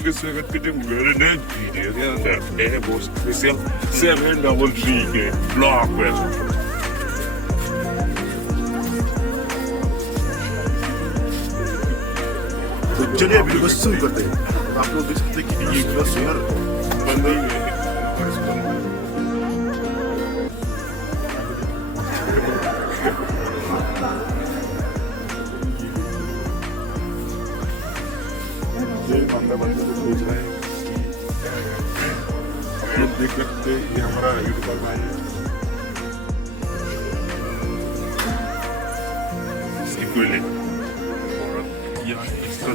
que sangat kedengaran video kan bos spesial 733 ke vlog web तो चलिए अभी बस शुरू करते हैं। आप लोग देख सकते हैं कि ये इतना सुंदर बंदी है। ये बंदा बंदे को पूछ रहा है कि आप लोग देख सकते हैं ये हमारा यूट्यूबर भाई है। Sikule या इसका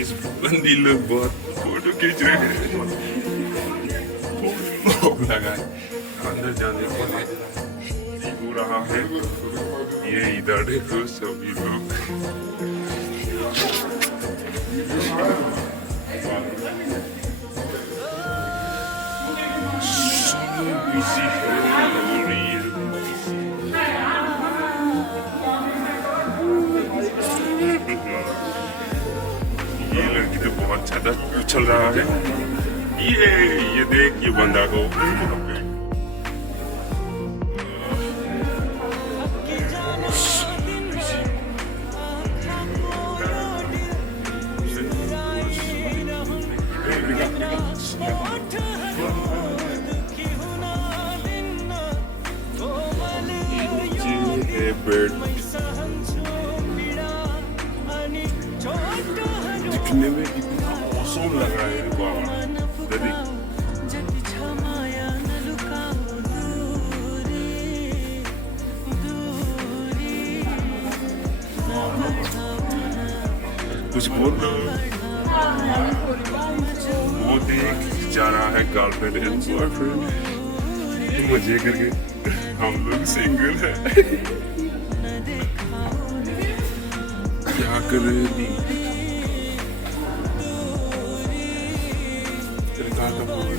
इस बंदी लोग बहुत फोटो खींच रहे हैं बहुत लगा है अंदर जाने के लिए हो रहा है ये इधर देखो सभी लोग busy ये लड़की तो बहुत ज्यादा उछल रहा है ये देख ये बंदा को bird दिखने में इतना औसम लग रहा है बाबा ददी कुछ बोल वो देख जा रहा है गर्लफ्रेंड एंड बॉयफ्रेंड मजे करके हम लोग सिंगल है क्या करेगी तेरे कहाँ का बोल